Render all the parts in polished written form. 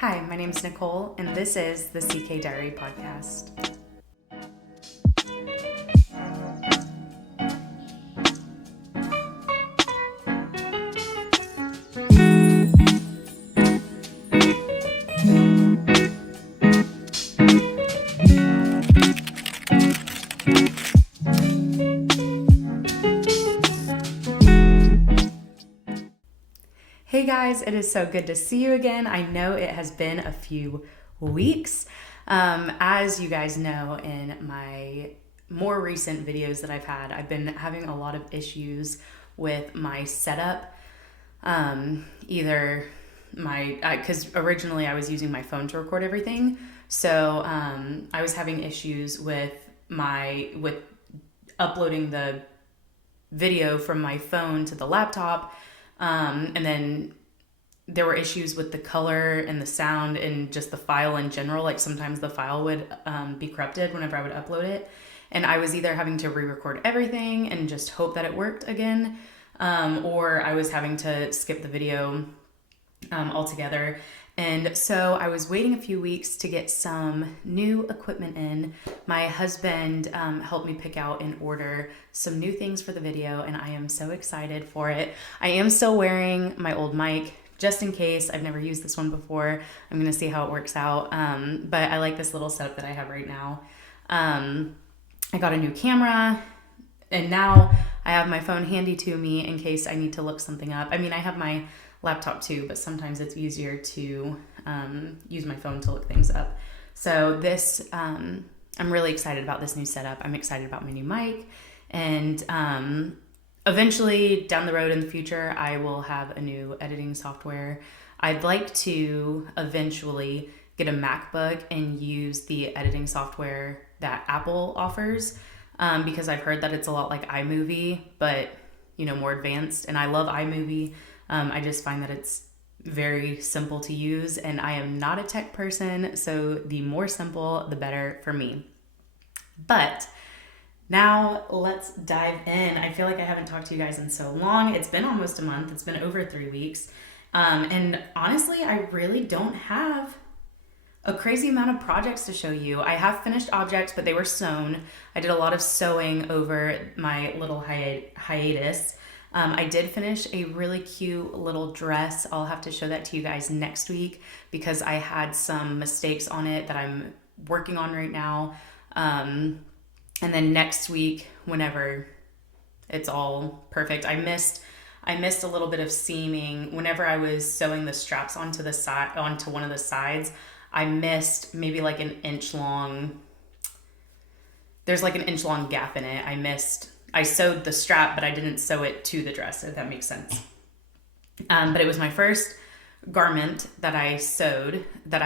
Hi, my name's Nicole, and this is the CK Diary Podcast. Hey guys, it is so good to see you again. I know it has been a few weeks. As you guys know, in my more recent videos that I've had, I've been having a lot of issues with my setup. Because originally I was using my phone to record everything. So I was having issues with uploading the video from my phone to the laptop. And then there were issues with the color and the sound and just the file in general. Like sometimes the file would be corrupted whenever I would upload it. And I was either having to re-record everything and just hope that it worked again, or I was having to skip the video altogether. And so I was waiting a few weeks to get some new equipment in. My husband helped me pick out and order some new things for the video, and I am so excited for it. I am still wearing my old mic just in case. I've never used this one before. I'm gonna see how it works out. But I like this little setup that I have right now. I got a new camera, and now I have my phone handy to me in case I need to look something up. I mean, I have my laptop too, but sometimes it's easier to use my phone to look things up. So this, I'm really excited about this new setup. I'm excited about my new mic, and eventually down the road in the future, I will have a new editing software. I'd like to eventually get a MacBook and use the editing software that Apple offers, because I've heard that it's a lot like iMovie, but more advanced, and I love iMovie. I just find that it's very simple to use, and I am not a tech person, so the more simple, the better for me. But now let's dive in. I feel like I haven't talked to you guys in so long. It's been almost a month. It's been over 3 weeks. And honestly, I really don't have a crazy amount of projects to show you. I have finished objects, but they were sewn. I did a lot of sewing over my little hiatus. I did finish a really cute little dress. I'll have to show that to you guys next week because I had some mistakes on it that I'm working on right now. And then next week, whenever it's all perfect, I missed a little bit of seaming. Whenever I was sewing the straps onto one of the sides, I missed maybe like an inch long. There's like an inch long gap in it. I sewed the strap, but I didn't sew it to the dress, if that makes sense. But it was my first garment that I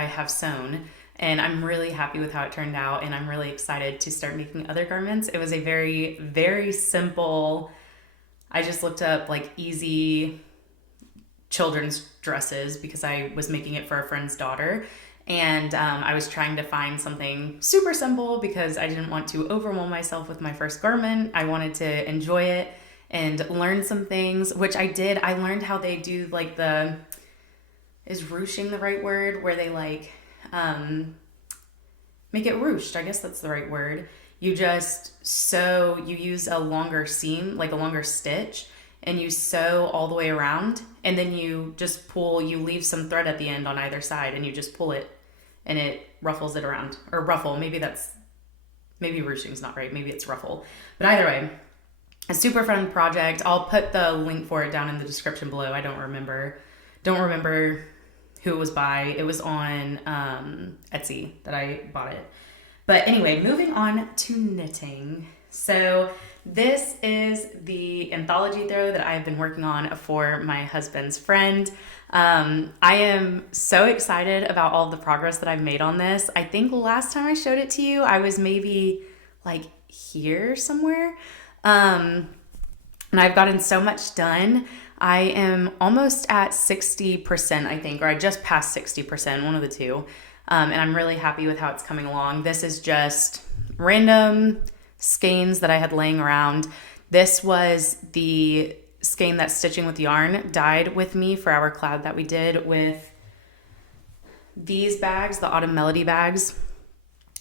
have sewn, and I'm really happy with how it turned out, and I'm really excited to start making other garments. It was a very, very simple, I just looked up like easy children's dresses because I was making it for a friend's daughter. And I was trying to find something super simple because I didn't want to overwhelm myself with my first garment. I wanted to enjoy it and learn some things, which I did. I learned how they do like is ruching the right word? Where they like make it ruched. I guess that's the right word. You use a longer seam, like a longer stitch, and you sew all the way around, and then you leave some thread at the end on either side, and you just pull it, and it ruffles it around. Or ruffle, maybe ruching's not right, maybe it's ruffle. But either way, a super fun project. I'll put the link for it down in the description below. I don't remember who it was by. It was on Etsy that I bought it. But anyway, moving on to knitting. So this is the anthology throw that I've been working on for my husband's friend. I am so excited about all the progress that I've made on this. I think last time I showed it to you, I was maybe like here somewhere. And I've gotten so much done. I am almost at 60%, I think, or I just passed 60%, one of the two. And I'm really happy with how it's coming along. This is just random skeins that I had laying around. This was the skein that Stitching with Yarn dyed with me for our cloud that we did with these bags, the Autumn Melody bags.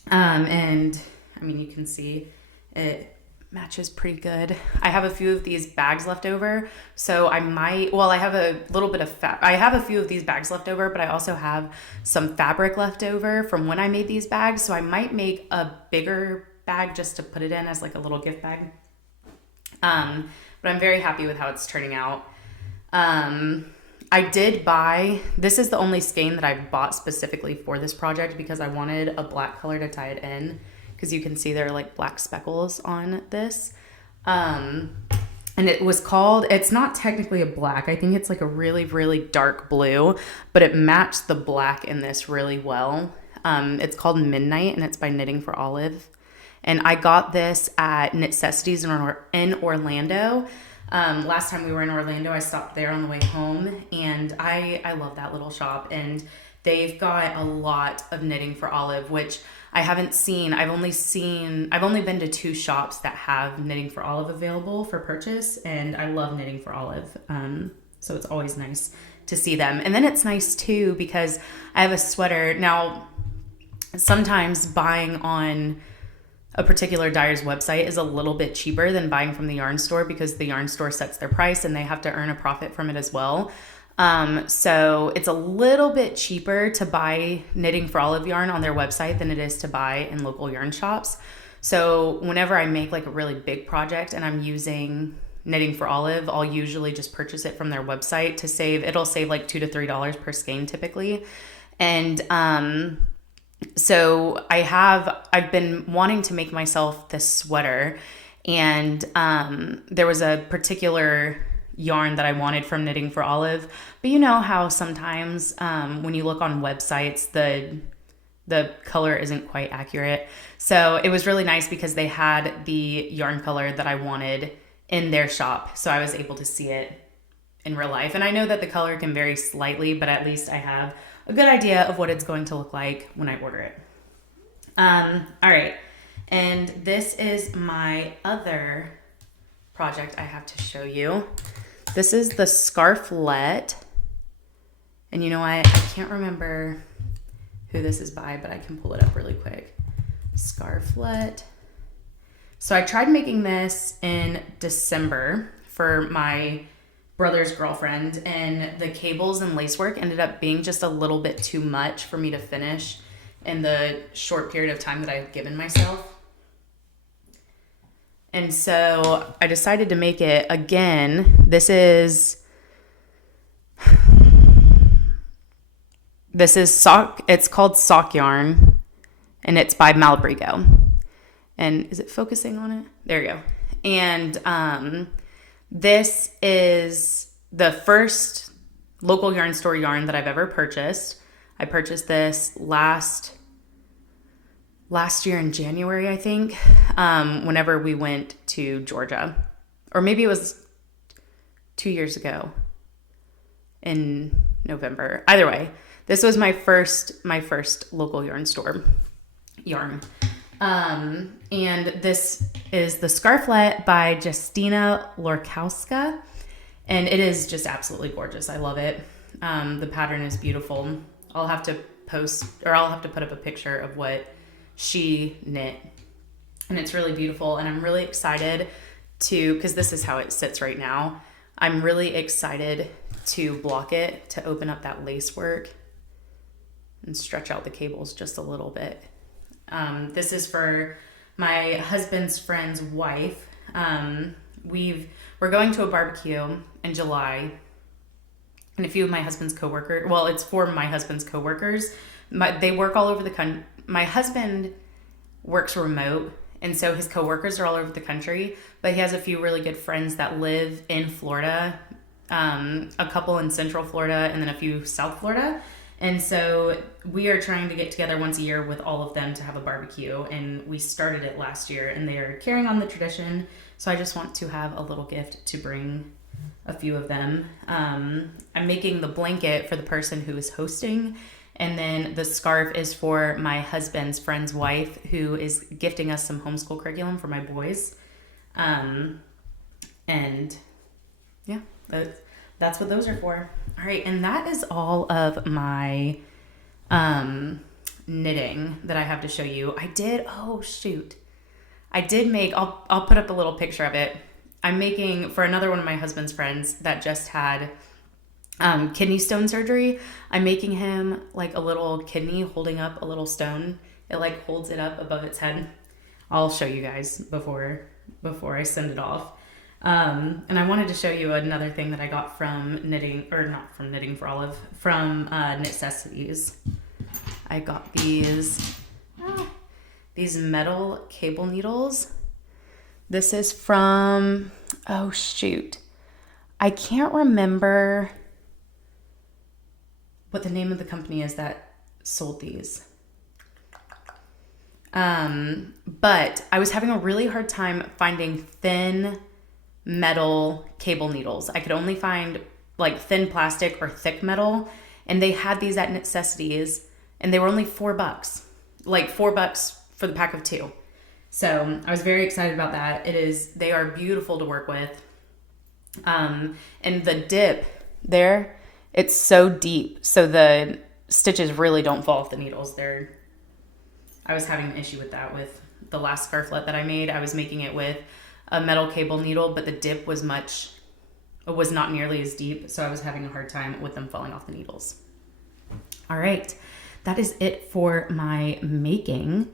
And I mean, you can see it matches pretty good. I have a few of these bags left over, so I might, well, I have a little bit of I have a few of these bags left over, but I also have some fabric left over from when I made these bags, so I might make a bigger bag just to put it in as like a little gift bag. But I'm very happy with how it's turning out. I did buy, this is the only skein that I bought specifically for this project because I wanted a black color to tie it in, because you can see there are like black speckles on this. And it was called, it's not technically a black, I think it's like a really, really dark blue, but it matched the black in this really well. It's called Midnight, and it's by Knitting for Olive. And I got this at Necessities in Orlando. Last time we were in Orlando, I stopped there on the way home, and I love that little shop. And they've got a lot of Knitting for Olive, which I haven't seen. I've only been to 2 shops that have Knitting for Olive available for purchase, and I love Knitting for Olive. So it's always nice to see them. And then it's nice too because I have a sweater. Now, sometimes buying on a particular dyer's website is a little bit cheaper than buying from the yarn store because the yarn store sets their price and they have to earn a profit from it as well. So it's a little bit cheaper to buy Knitting for Olive yarn on their website than it is to buy in local yarn shops. So whenever I make like a really big project and I'm using Knitting for Olive, I'll usually just purchase it from their website to save, it'll save like $2 to $3 per skein typically. And, so I've been wanting to make myself this sweater, and there was a particular yarn that I wanted from Knitting for Olive, but you know how sometimes when you look on websites, the color isn't quite accurate. So it was really nice because they had the yarn color that I wanted in their shop, so I was able to see it in real life. And I know that the color can vary slightly, but at least I have a good idea of what it's going to look like when I order it. All right. And this is my other project I have to show you. This is the Scarflet. And you know, I can't remember who this is by, but I can pull it up really quick. Scarflet. So I tried making this in December for my brother's girlfriend, and the cables and lacework ended up being just a little bit too much for me to finish in the short period of time that I had given myself. And so I decided to make it again. It's called Sock Yarn, and it's by Malabrigo. And is it focusing on it? There you go. And this is the first local yarn store yarn that I've ever purchased. I purchased this last year in January, I think, whenever we went to Georgia. Or maybe it was 2 years ago in November. Either way, this was my first local yarn store yarn. And this is the Scarflet by Justina Lorkowska, and it is just absolutely gorgeous. I love it. The pattern is beautiful. I'll have to put up a picture of what she knit, and it's really beautiful. And I'm really excited because this is how it sits right now. I'm really excited to block it, to open up that lace work and stretch out the cables just a little bit. This is for my husband's friend's wife. We're going to a barbecue in July, and a few of my husband's coworkers, well, it's for my husband's coworkers. They work all over the country. My husband works remote, and so his coworkers are all over the country, but he has a few really good friends that live in Florida, a couple in Central Florida, and then a few South Florida. And so we are trying to get together once a year with all of them to have a barbecue. And we started it last year, and they are carrying on the tradition. So I just want to have a little gift to bring a few of them. I'm making the blanket for the person who is hosting. And then the scarf is for my husband's friend's wife, who is gifting us some homeschool curriculum for my boys. And yeah, that's what those are for. All right, and that is all of my knitting that I have to show you. I did make, I'll put up a little picture of it. I'm making for another one of my husband's friends that just had kidney stone surgery. I'm making him like a little kidney holding up a little stone. It like holds it up above its head. I'll show you guys before I send it off. And I wanted to show you another thing that I got from knitting, or not from Knitting for Olive, from Necessities. I got these metal cable needles. This is from, I can't remember what the name of the company is that sold these. But I was having a really hard time finding thin metal cable needles. I could only find like thin plastic or thick metal, and they had these at Necessities, and they were only $4, like $4 for the pack of 2. So I was very excited about that. They are beautiful to work with. And the dip there, it's so deep, so the stitches really don't fall off the needles. I was having an issue with that with the last scarflet that I made. I was making it with a metal cable needle, but the dip was not nearly as deep, so I was having a hard time with them falling off the needles. All right, that is it for my making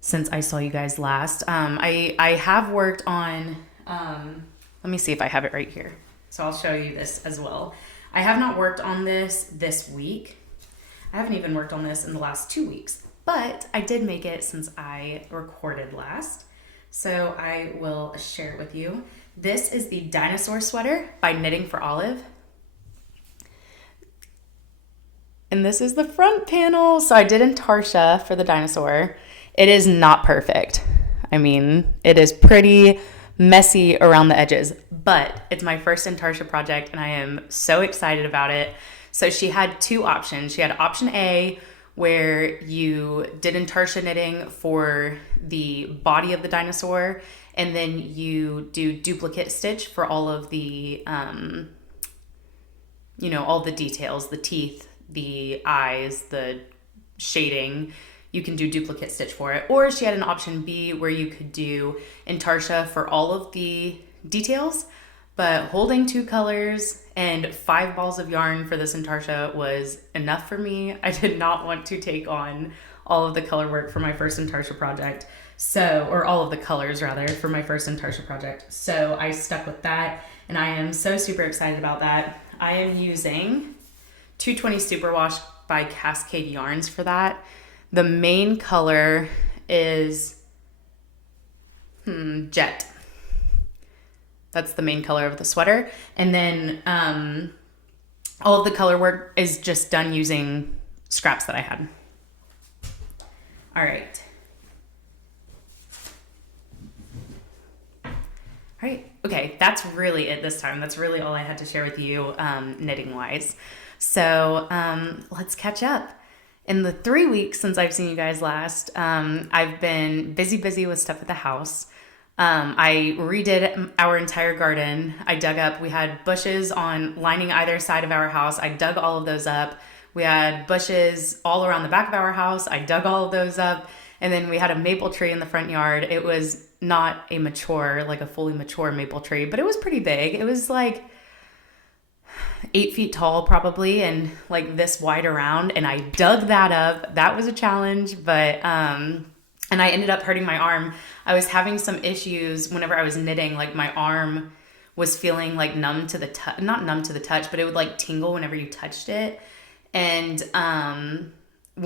since I saw you guys last. I have worked on, let me see if I have it right here. So I'll show you this as well. I have not worked on this week. I haven't even worked on this in the last 2 weeks, but I did make it since I recorded last. So I will share it with you. This is the dinosaur sweater by Knitting for Olive. And this is the front panel. So I did intarsia for the dinosaur. It is not perfect. I mean, it is pretty messy around the edges, but it's my first intarsia project and I am so excited about it. So she had 2 options. She had option A, where you did intarsia knitting for the body of the dinosaur, and then you do duplicate stitch for all of the, all the details, the teeth, the eyes, the shading. You can do duplicate stitch for it. Or she had an option B where you could do intarsia for all of the details, but holding 2 colors and 5 balls of yarn for this intarsia was enough for me. I did not want to take on all of the color work for my first intarsia project. Or all of the colors rather for my first intarsia project. So I stuck with that and I am so super excited about that. I am using 220 Superwash by Cascade Yarns for that. The main color is Jet. That's the main color of the sweater. And then all of the color work is just done using scraps that I had. All right. All right. Okay, that's really it this time. That's really all I had to share with you knitting-wise. So let's catch up. In the 3 weeks since I've seen you guys last, I've been busy with stuff at the house. I redid our entire garden. We had bushes lining either side of our house. I dug all of those up. We had bushes all around the back of our house. I dug all of those up. And then we had a maple tree in the front yard. It was not a fully mature maple tree, but it was pretty big. It was like 8 feet tall probably, and like this wide around. And I dug that up. That was a challenge, but, and I ended up hurting my arm. I was having some issues whenever I was knitting, like my arm was feeling like not numb to the touch, but it would like tingle whenever you touched it. And,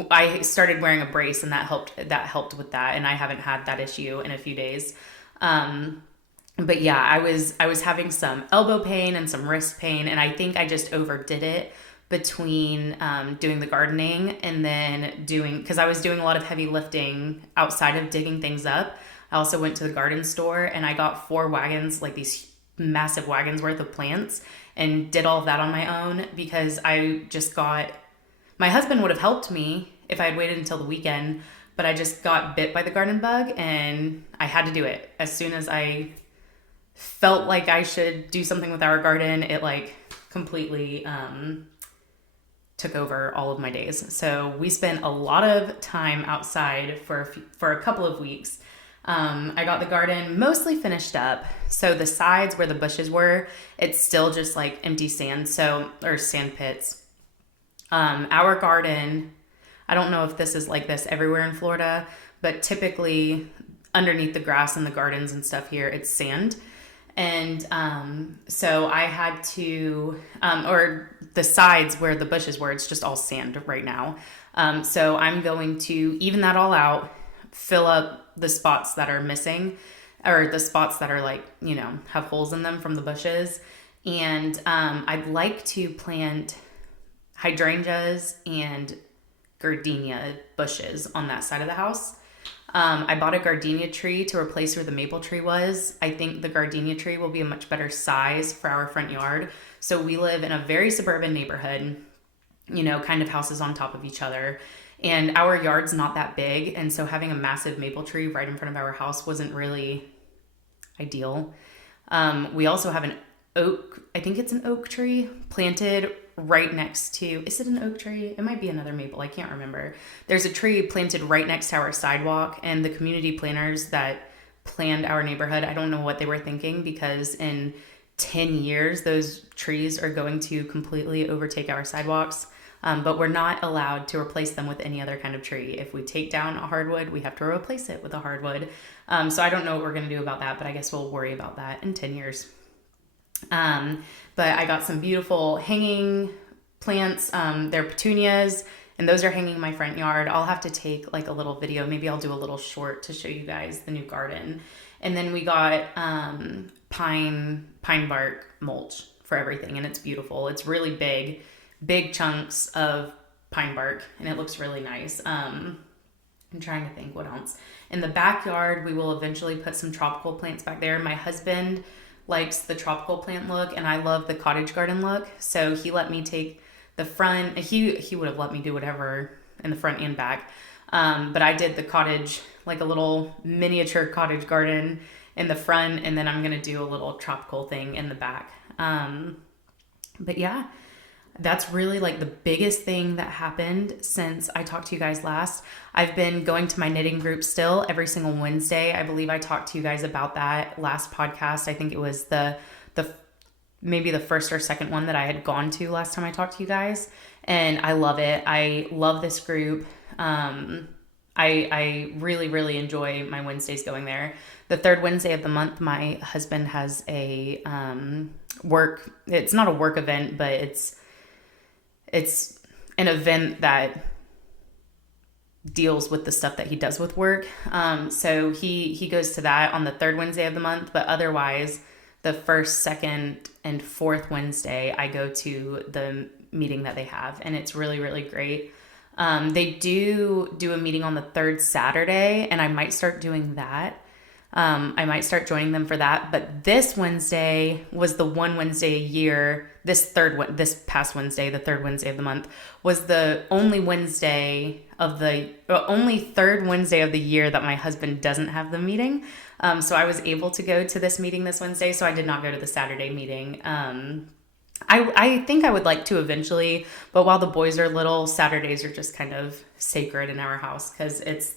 I started wearing a brace and that helped with that. And I haven't had that issue in a few days. But yeah, I was having some elbow pain and some wrist pain. And I think I just overdid it between, doing the gardening and then cause I was doing a lot of heavy lifting outside of digging things up. I also went to the garden store and I got 4 wagons, like these massive wagons worth of plants, and did all of that on my own because my husband would have helped me if I had waited until the weekend, but I just got bit by the garden bug and I had to do it. As soon as I felt like I should do something with our garden, it like completely took over all of my days. So we spent a lot of time outside for a couple of weeks. I got the garden mostly finished up. So the sides where the bushes were, it's still just like empty sand, or sand pits. Our garden, I don't know if this is like this everywhere in Florida, but typically underneath the grass in the gardens and stuff here, it's sand. And so I had to, or the sides where the bushes were, it's just all sand right now. So I'm going to even that all out, fill up the spots that are missing, or the spots that are like, have holes in them from the bushes. And I'd like to plant hydrangeas and gardenia bushes on that side of the house. I bought a gardenia tree to replace where the maple tree was. I think the gardenia tree will be a much better size for our front yard. So we live in a very suburban neighborhood, kind of houses on top of each other. And our yard's not that big. And so having a massive maple tree right in front of our house wasn't really ideal. We also have an oak, I think it's an oak tree planted right next to, is it an oak tree? It might be another maple. I can't remember. There's a tree planted right next to our sidewalk, and the community planners that planned our neighborhood, I don't know what they were thinking, because in 10 years, those trees are going to completely overtake our sidewalks. But we're not allowed to replace them with any other kind of tree. If we take down a hardwood, we have to replace it with a hardwood. So I don't know what we're going to do about that, but I guess we'll worry about that in 10 years. But I got some beautiful hanging plants. They're petunias, and those are hanging in my front yard. I'll have to take like a little video. Maybe I'll do a little short to show you guys the new garden. And then we got pine bark mulch for everything, and it's beautiful. It's really big chunks of pine bark, and it looks really nice. I'm trying to think what else. In the backyard, we will eventually put some tropical plants back there. My husband likes the tropical plant look, and I love the cottage garden look. So he let me take the front. He would have let me do whatever in the front and back. But I did the cottage, like a little miniature cottage garden in the front, and then I'm going to do a little tropical thing in the back. But yeah, that's really like the biggest thing that happened since I talked to you guys last. I've been going to my knitting group still every single Wednesday. I believe I talked to you guys about that last podcast. I think it was the maybe the first or second one that I had gone to last time I talked to you guys. And I love it. I love this group. I really, really enjoy my Wednesdays going there. The third Wednesday of the month, my husband has a it's not a work event, but it's an event that deals with the stuff that he does with work. So he goes to that on the third Wednesday of the month, but otherwise the first, second, and fourth Wednesday, I go to the meeting that they have, and it's really, really great. They do a meeting on the third Saturday, and I might start doing that. I might start joining them for that. But this Wednesday was the one Wednesday a year. This past Wednesday, the third Wednesday of the month, was the only third Wednesday of the year that my husband doesn't have the meeting. So I was able to go to this meeting this Wednesday. So I did not go to the Saturday meeting. I think I would like to eventually, but while the boys are little, Saturdays are just kind of sacred in our house, because it's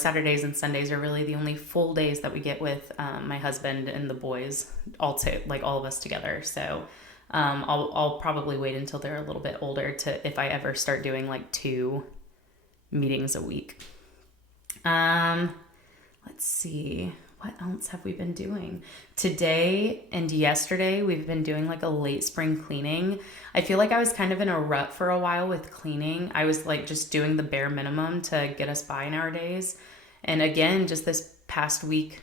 Saturdays and Sundays are really the only full days that we get with my husband and the boys, all of us together. So I'll probably wait until they're a little bit older if I ever start doing like 2 meetings a week. Let's see. What else have we been doing? Today and yesterday, we've been doing like a late spring cleaning. I feel like I was kind of in a rut for a while with cleaning. I was like just doing the bare minimum to get us by nowadays. And again, just this past week,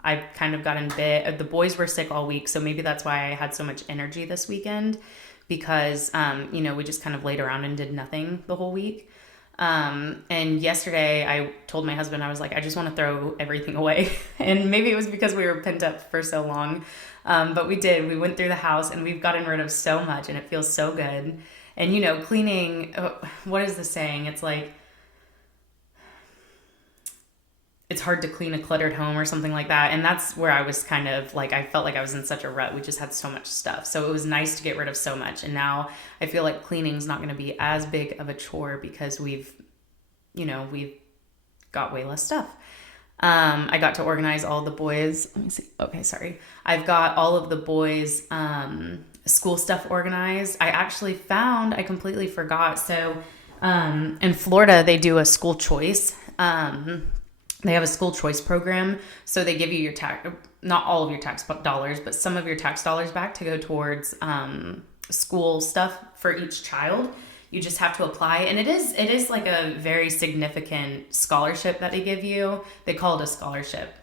I've kind of gotten bit. The boys were sick all week, so maybe that's why I had so much energy this weekend, because, we just kind of laid around and did nothing the whole week. And yesterday I told my husband, I was like, I just want to throw everything away. And maybe it was because we were pent up for so long. But we did. We went through the house and we've gotten rid of so much, and it feels so good. And, cleaning, what is the saying? It's it's hard to clean a cluttered home or something like that. And that's where I was kind of like, I felt like I was in such a rut. We just had so much stuff. So it was nice to get rid of so much. And now I feel like cleaning's not going to be as big of a chore because we've got way less stuff. I got to organize all the boys. Let me see. Okay, sorry. I've got all of the boys' school stuff organized. I completely forgot. So in Florida, they do a school choice. They have a school choice program. So they give you your not all of your tax dollars, but some of your tax dollars back to go towards school stuff for each child. You just have to apply. And it is like a very significant scholarship that they give you. They call it a scholarship.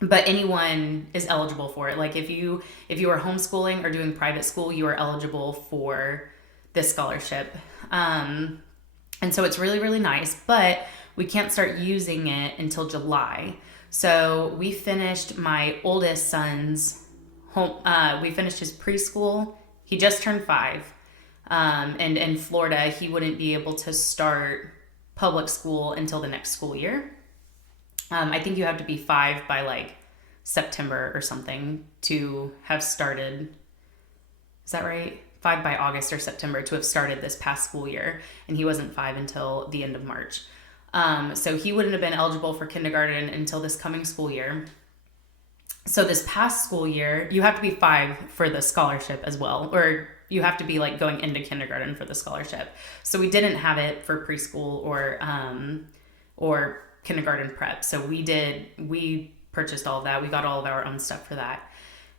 But anyone is eligible for it. Like if you are homeschooling or doing private school, you are eligible for this scholarship. And so it's really, really nice. But we can't start using it until July. So we finished my oldest son's we finished his preschool. He just turned 5. And in Florida, he wouldn't be able to start public school until the next school year. I think you have to be 5 by like September or something to have started. Is that right? 5 by August or September to have started this past school year. And he wasn't 5 until the end of March. So he wouldn't have been eligible for kindergarten until this coming school year. So this past school year, you have to be 5 for the scholarship as well, or you have to be like going into kindergarten for the scholarship. So we didn't have it for preschool or kindergarten prep. So we purchased all of that. We got all of our own stuff for that.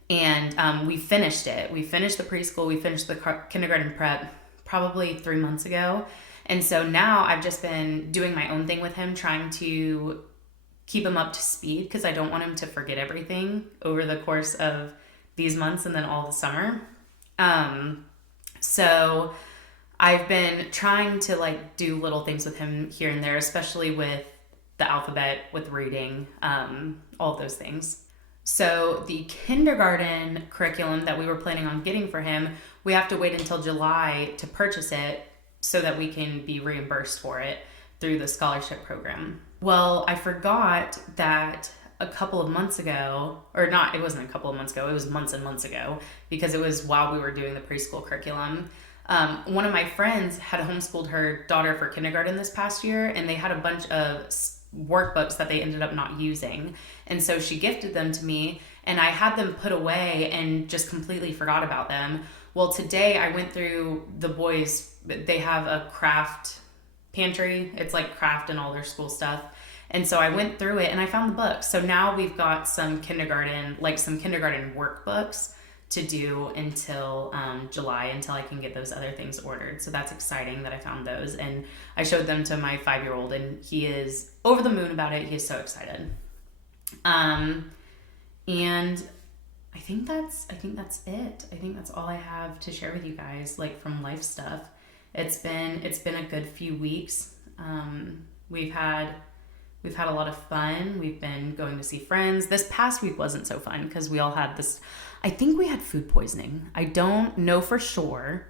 And we finished it. We finished the preschool. We finished the kindergarten prep probably 3 months ago. And so now I've just been doing my own thing with him, trying to keep him up to speed because I don't want him to forget everything over the course of these months and then all the summer. So I've been trying to like do little things with him here and there, especially with the alphabet, with reading, all of those things. So the kindergarten curriculum that we were planning on getting for him, we have to wait until July to purchase it so that we can be reimbursed for it through the scholarship program. Well, I forgot that a couple of months ago, or not, it wasn't a couple of months ago, it was months and months ago, because it was while we were doing the preschool curriculum. One of my friends had homeschooled her daughter for kindergarten this past year, and they had a bunch of workbooks that they ended up not using. And so she gifted them to me, and I had them put away and just completely forgot about them. Well, today I went through the boys, they have a craft pantry. It's like craft and all their school stuff. And so I went through it and I found the books. So now we've got some kindergarten workbooks to do until July, until I can get those other things ordered. So that's exciting that I found those. And I showed them to my 5-year-old and he is over the moon about it. He is so excited. And I think that's it. I think that's all I have to share with you guys, like from life stuff. It's been a good few weeks. We've had a lot of fun. We've been going to see friends. This past week wasn't so fun because we all had this, I think we had food poisoning. I don't know for sure.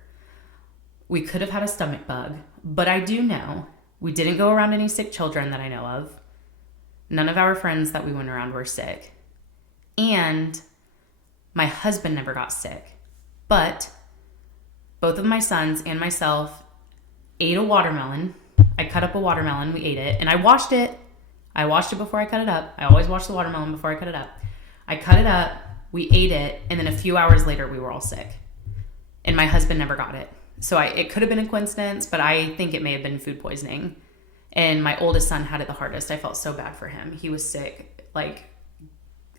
We could have had a stomach bug, but I do know we didn't go around any sick children that I know of. None of our friends that we went around were sick. And my husband never got sick, but both of my sons and myself ate a watermelon. I cut up a watermelon, we ate it, and I washed it. I washed it before I cut it up. I always wash the watermelon before I cut it up. I cut it up, we ate it, and then a few hours later we were all sick. And my husband never got it. So it could have been a coincidence, but I think it may have been food poisoning. And my oldest son had it the hardest. I felt so bad for him. He was sick, like,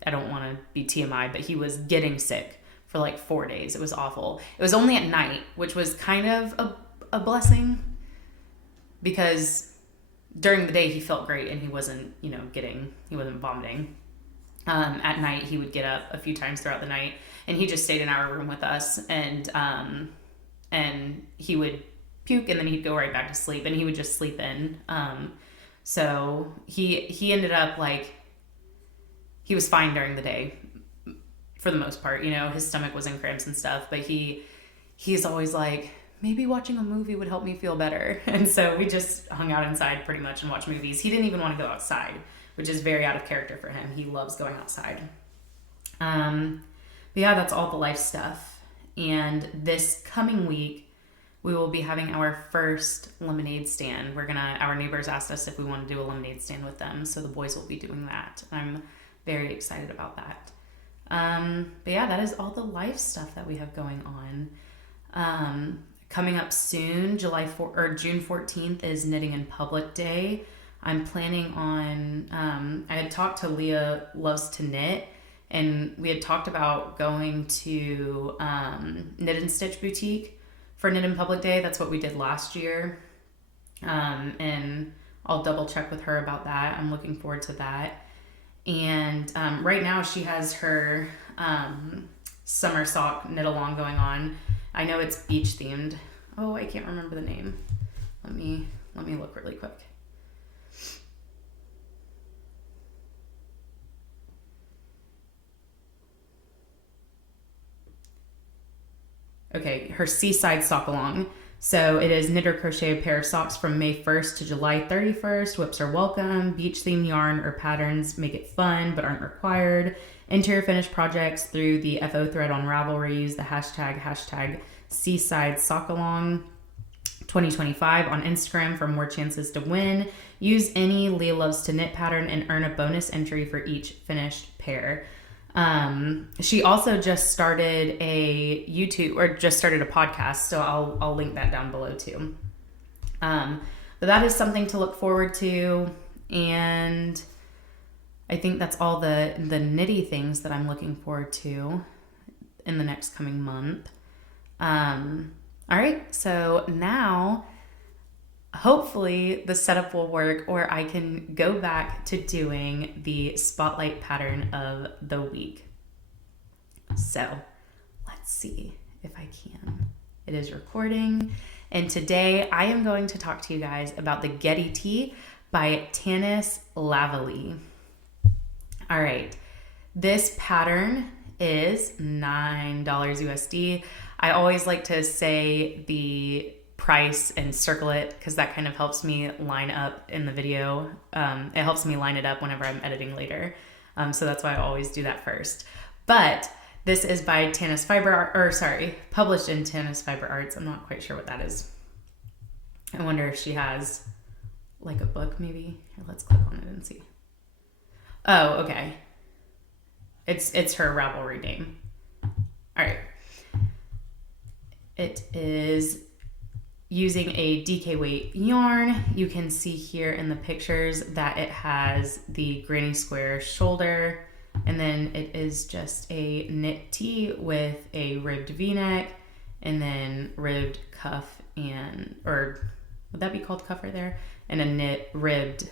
I don't want to be TMI, but he was getting sick for like 4 days. It was awful. It was only at night, which was kind of a blessing because during the day he felt great and he wasn't, he wasn't vomiting. At night he would get up a few times throughout the night and he just stayed in our room with us and he would puke and then he'd go right back to sleep and he would just sleep in. So he ended up like, he was fine during the day for the most part, his stomach was in cramps and stuff, but he's always like, maybe watching a movie would help me feel better. And so we just hung out inside pretty much and watched movies. He didn't even want to go outside, which is very out of character for him. He loves going outside. But yeah, that's all the life stuff. And this coming week, we will be having our first lemonade stand. Our neighbors asked us if we want to do a lemonade stand with them, so the boys will be doing that. I'm very excited about that. But yeah, that is all the life stuff that we have going on. Coming up soon, June 14th is Knitting in Public Day. I'm planning on, I had talked to Leah Loves to Knit, and we had talked about going to Knit and Stitch Boutique for Knit in Public Day. That's what we did last year. And I'll double check with her about that. I'm looking forward to that. And right now she has her summer sock knit along going on. I know it's beach themed. Oh, I can't remember the name. Let me look really quick. Okay, her Seaside Sock Along. So it is knit or crochet a pair of socks from May 1st to July 31st. Whips are welcome. Beach theme yarn or patterns make it fun but aren't required. Enter your finished projects through the FO thread on Ravelry. Use the hashtag Seaside Sock Along 2025 on Instagram for more chances to win. Use any Leah Loves to Knit pattern and earn a bonus entry for each finished pair. She also just started a podcast, so I'll link that down below too. But that is something to look forward to, and I think that's all the knitty things that I'm looking forward to in the next coming month. All right, so now hopefully the setup will work, or I can go back to doing the spotlight pattern of the week. So let's see if I can. It is recording. And today I am going to talk to you guys about the Getty Tee by Tanis Lavalley. All right, this pattern is $9 USD. I always like to say the price and circle it because that kind of helps me line up in the video. It helps me line it up whenever I'm editing later. So that's why I always do that first. But this is by published in Tanis Fiber Arts. I'm not quite sure what that is. I wonder if she has like a book maybe. Here, let's click on it and see. Oh, okay. It's her Ravelry name. All right. It is using a DK weight yarn. You can see here in the pictures that it has the granny square shoulder, and then it is just a knit tee with a ribbed v-neck and then ribbed cuff or would that be called cuff right there? And a knit ribbed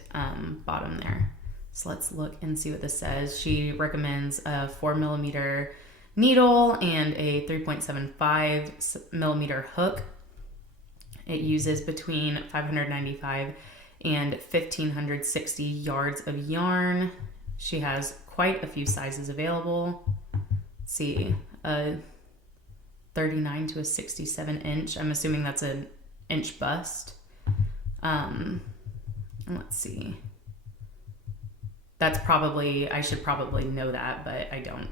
bottom there. So let's look and see what this says. She recommends a 4mm needle and a 3.75mm hook. It uses between 595 and 1,560 yards of yarn. She has quite a few sizes available. Let's see, a 39 to a 67 inch. I'm assuming that's an inch bust. And let's see. I should probably know that, but I don't.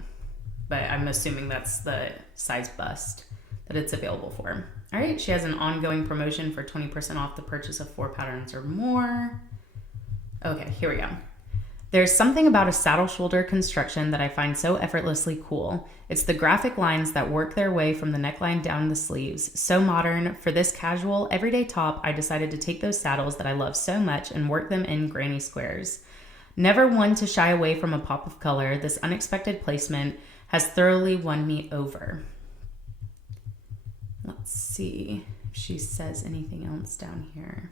But I'm assuming that's the size bust that it's available for. All right, she has an ongoing promotion for 20% off the purchase of 4 patterns or more. Okay, here we go. There's something about a saddle shoulder construction that I find so effortlessly cool. It's the graphic lines that work their way from the neckline down the sleeves. So modern. For this casual, everyday top, I decided to take those saddles that I love so much and work them in granny squares. Never one to shy away from a pop of color, this unexpected placement has thoroughly won me over. Let's see if she says anything else down here.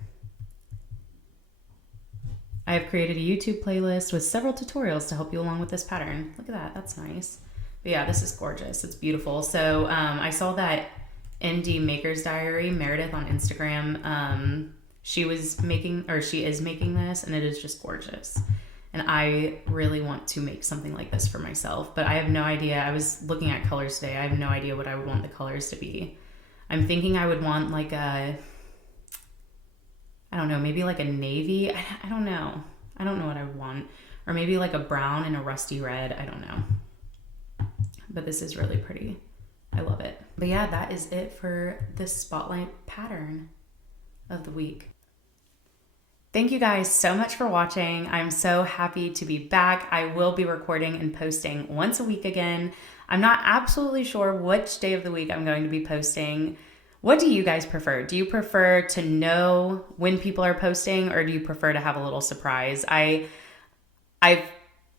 I have created a YouTube playlist with several tutorials to help you along with this pattern. Look at that, that's nice. But yeah, this is gorgeous, it's beautiful. So I saw that Indie Maker's Diary, Meredith on Instagram, she is making this, and it is just gorgeous. And I really want to make something like this for myself, but I have no idea. I was looking at colors today. I have no idea what I would want the colors to be. I'm thinking I would want like I don't know, maybe like a navy. I don't know. I don't know what I would want. or maybe like a brown and a rusty red. I don't know. But this is really pretty. I love it. But yeah, that is it for this spotlight pattern of the week. Thank you guys so much for watching. I'm so happy to be back. I will be recording and posting once a week again. I'm not absolutely sure which day of the week I'm going to be posting. What do you guys prefer? Do you prefer to know when people are posting, or do you prefer to have a little surprise? I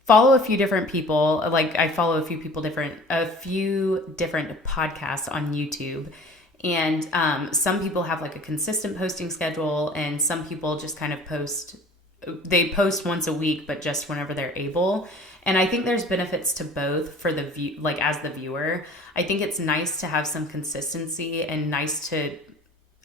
follow a few different people. Like, I follow a few different podcasts on YouTube. And some people have like a consistent posting schedule, and some people just kind of post once a week, but just whenever they're able. And I think there's benefits to both for the view, like as the viewer. I think it's nice to have some consistency and nice to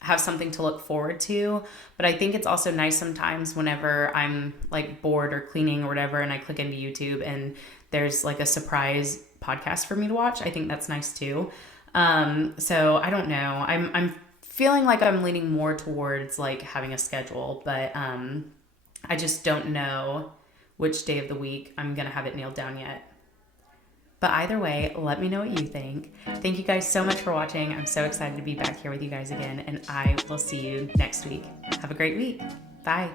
have something to look forward to. But I think it's also nice sometimes whenever I'm like bored or cleaning or whatever, and I click into YouTube and there's like a surprise podcast for me to watch. I think that's nice too. So I don't know. I'm feeling like I'm leaning more towards like having a schedule, but I just don't know which day of the week I'm going to have it nailed down yet. But either way, let me know what you think. Thank you guys so much for watching. I'm so excited to be back here with you guys again, and I will see you next week. Have a great week. Bye.